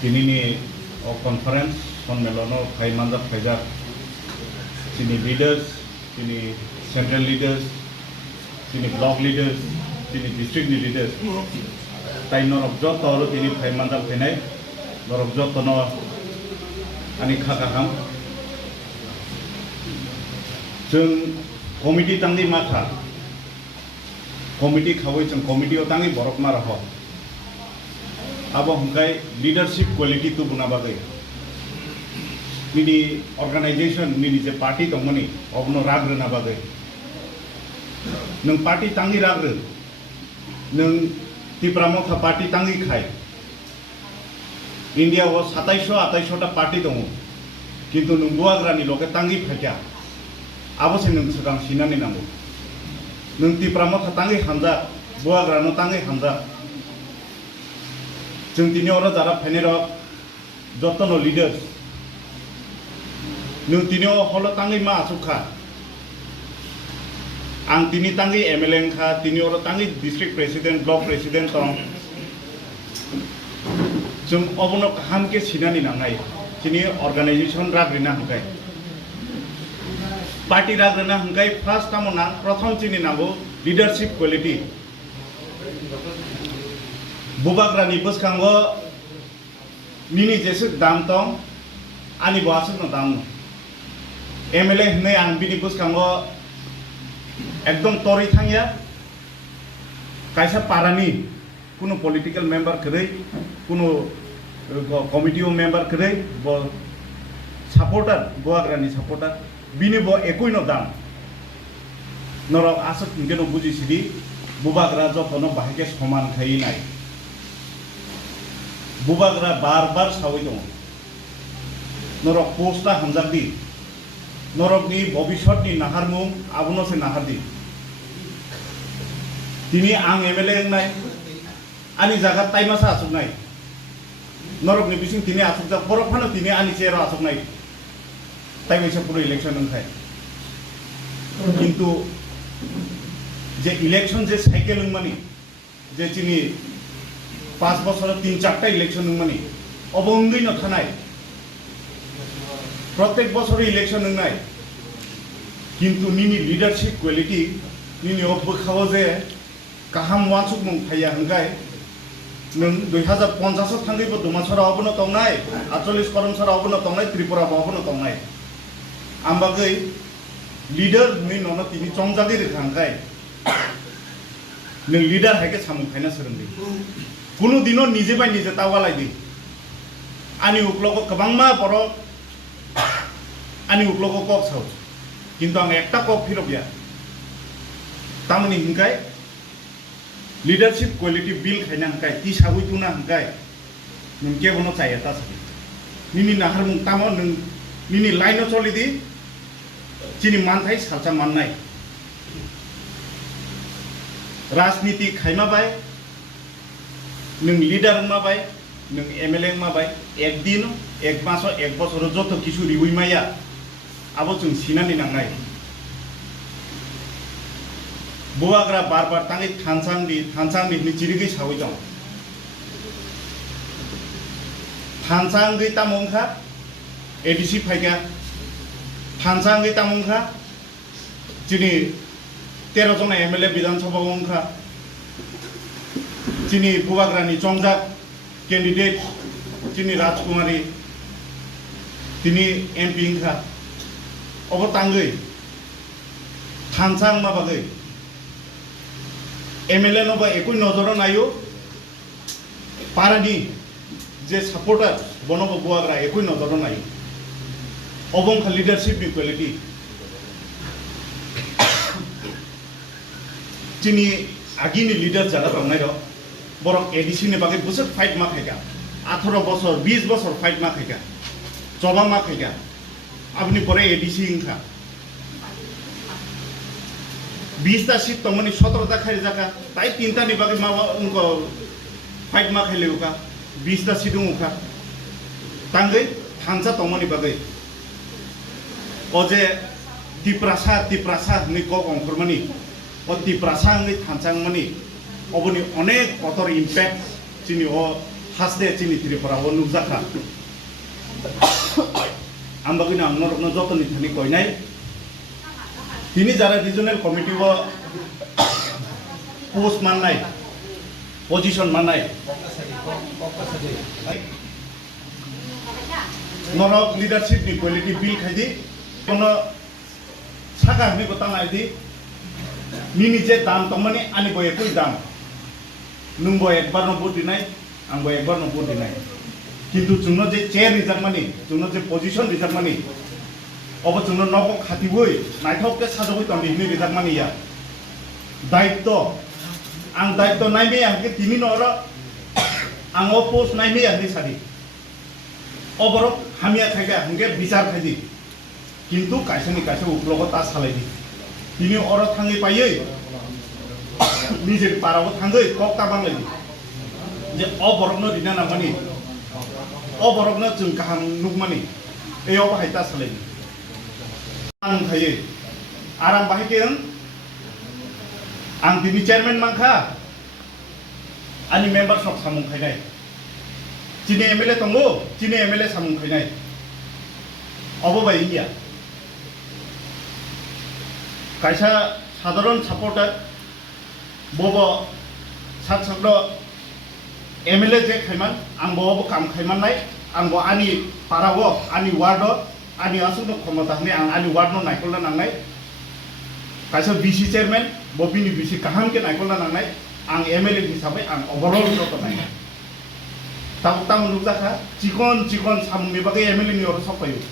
Kini conference सम्मेलन फाइमानजाब फाइजाब जोंनि leaders, जोंनि central leaders, जोंनि block leaders, जोंनि district leaders, ताई नरक जतरो जोंनि फाइमानजाब फैनाय नरक जतनो आनि खाखाखाम जों कमिटि तांनि माथा कमिटि खावै जों कमिटियाव तांनि बरफ मारा हो अब हमकाय leadership quality तो बुना बागै निनी organization निनी जे पार्टी दंमोनी अबनो राग्रो ना बागै नों पार्टी तांगी राग्रो नों तिप्रामो खा पार्टी तांगी खाय इंडिया वो 2700 टा पार्टी दंमो किंतु नों बुआग्रानि लगे तांगी फाक्या आबोसे नों सगां सिनानि नांगौ नों तिप्रामो खा तांगी हामजा बुआग्रानो तांगी हामजा जों दिनै अरा जारा फाइनेर जतनो लीडर्स नों दिनै हल तांगी मा आसुखा आं दिनै तांगी एमएलए खा दिनै अरा तांगी डिस्ट्रिक्ट प्रेसिडेंट ब्लॉक प्रेसिडेंट दं जों अबनो काम के सिनानि नांनाय दिनै अर्गानाइजेशन राग्रिना हंगाय पार्टी राग्रिना हंगाय फर्स्ट टाइम प्रथम चिनि नांगौ लीडरशिप क्वालिटी बुबाग्रानि बसखांगो निनि जेसो दाम दं आनि बासो न दाम एमएलए हनै आं बिनि बसखांगो एकदम तरै थांया कायसा पारानि कुनो पॉलिटिकल मेंबर करै कुनो कमिटिओ मेंबर करै ब सपोर्टर बुआग्रानि सपोर्टर बिनि ब एकुइ न दाम नरक आसो किनकेनो बुजिसिदि बुबाग्रा जतनो बाहायके समान खाइ नाय बुबाग्रा बार सावै दं नरक पोस्टा हामजाकदि नरकनि भबिष्यतनि नाहारमुं आबुनोसे नाहारदि दिनै आं एमएलए नाय आनि जागा टाइमासा आसुकनाय नरकनि बिसिं दिनै आसुकजा बरफानो दिनै आनि चेयार आसुकनाय टाइमैसा पुरो इलेक्शन ओंखाय किन्तु जे इलेक्शन जे साइकेल मानि जे चिनि 5 बছर 3-4टा इलेक्शन मानी अबंगै न थानाय प्रत्येक बছर इलेक्शन नाय किन्तु निनि लीडरशिप क्वालिटी निनि अबखाव जे काहाम वासुक मुं थाया हंगाय नों 2050 थांगैबो दमासरा अबनो तंनाय 48 करमसरा अबनो तंनाय त्रिपुरा अबनो तंनाय आमबागै लीडर नि ननो तिनि चंजागै रेखांगाय नों लीडर हायके सामु खायना सोरंदि कुनु दिनो निजे बाय निजे तावालायदि आनि उक्लगो कबांमा बर आनि उक्लगो कक साउ किन्तु आं एकटा कक फिरबिया तामनि हिंकाय लीडरशिप क्वालिटी बिल खायना हिंकाय ति सावै तुना हिंकाय नों केबनो चायता साबि निनि नाहार मुं तामो नों निनि लाइनो चलिदि चिनि मानथाय सालचा माननाय राजनीति खायमा बाय नों लीडर माबाय नों एमएलए माबाय एक दिन एक मास एक बছर जत किछु रिउइ माया आबो जों सिनानि नांनाय बुआग्रा बार तांगै थानसांनि निचिरिगै सावै दं थानसांगै तामंखा एडीसी फायगा थानसांगै तामंखा जिनि 13 जना एमएलए विधानसभा अंखा चिनी बुआग्रानि चंजाक कैंडिडेट चिनी राजकुमारी तिनी एमपी इंखा अब तांगै थानसां माबागै एमएलए नबा एकुइ नजर नायो पारानि जे सपोर्टर बनब बुआग्रा एकुइ नजर नायो अबंखा लीडरशिप क्वालिटी चिनी आगिनि लीडर जाना दंनाय र बरक एडीसी ने बागै बुसर फाइट मा खायगा 18 बছর 20 बছर फाइट मा खायगा जबा मा खायगा अपनी परे एडीसी इंखा 20 ता सीट तमनि 17 ता खाय जाका ताई 3 ता नि बागै मा उनको फाइट मा खायलेउका 20 ता सीट उखा तांगै थानसा तमनि बागै अजे तिप्रासा नि क अंखरमनि अति प्रासांगै थानसांमनि अबनि अनेक कतर इम्पैक्ट चिनि hasde chini Tripura o nukjaka ambagino ang norok no joto ni thani koinai tini jara regional committee o post mannai position mannai norok leadership ni quality bill khaidi kono saka ni ko tangai di nini je dam tomani ani boye koi dam nungbo ekbar no vote dinai angbo ekbar no vote dinai কিন্তু जोंनो जे chair रिजार्भमानि जोंनो जे position रिजार्भमानि अब जोंनो नबो खाथिबोय नायथावके साजोबोय तंदि हिनि रिजार्भमानिया दायित्व आं दायित्व नायबे आंके तिनि नर आं पोस्ट नायबे आंनि सादि अबर हामिया थाइगा हंगे बिचार थाइदि किन्तु कायसानि कायसा उपलग ता सालायदि तिनि अर थाङै पायै निजे पाराबो थाङै कक्ता बांलायदि जे अबरनो दिना नामानि अबरगनो जों गाहाम नुगमानि एयाव बाहायता सालायदि आं थायो आराम बाहायगोन आं दिनि चेयारमेन मांखा आंनि मेम्बार्स अफ सामुं खायनाय दिनै एमएलए दंगो दिनै एमएलए सामुं खायनाय अब बायदिया कायसा साधारण सापर्टार बबो सात सात एमएलए जे खायमान आं बबो काम खायमाननाय आं बो आनि पारावो आनि वार्ड आनि आसुनो क्षमता ने आं आनि वार्ड नो नायखलना नांनाय कायसा बीसी चेयरमैन बबिनि बीसी काहाम के नायखलना नांनाय आं एमएलए हिसाबै आं ओवरऑल जतो नाय ताम नुजाखा चिकन चिकन सामुनि बागै एमएलए नि अर सफायो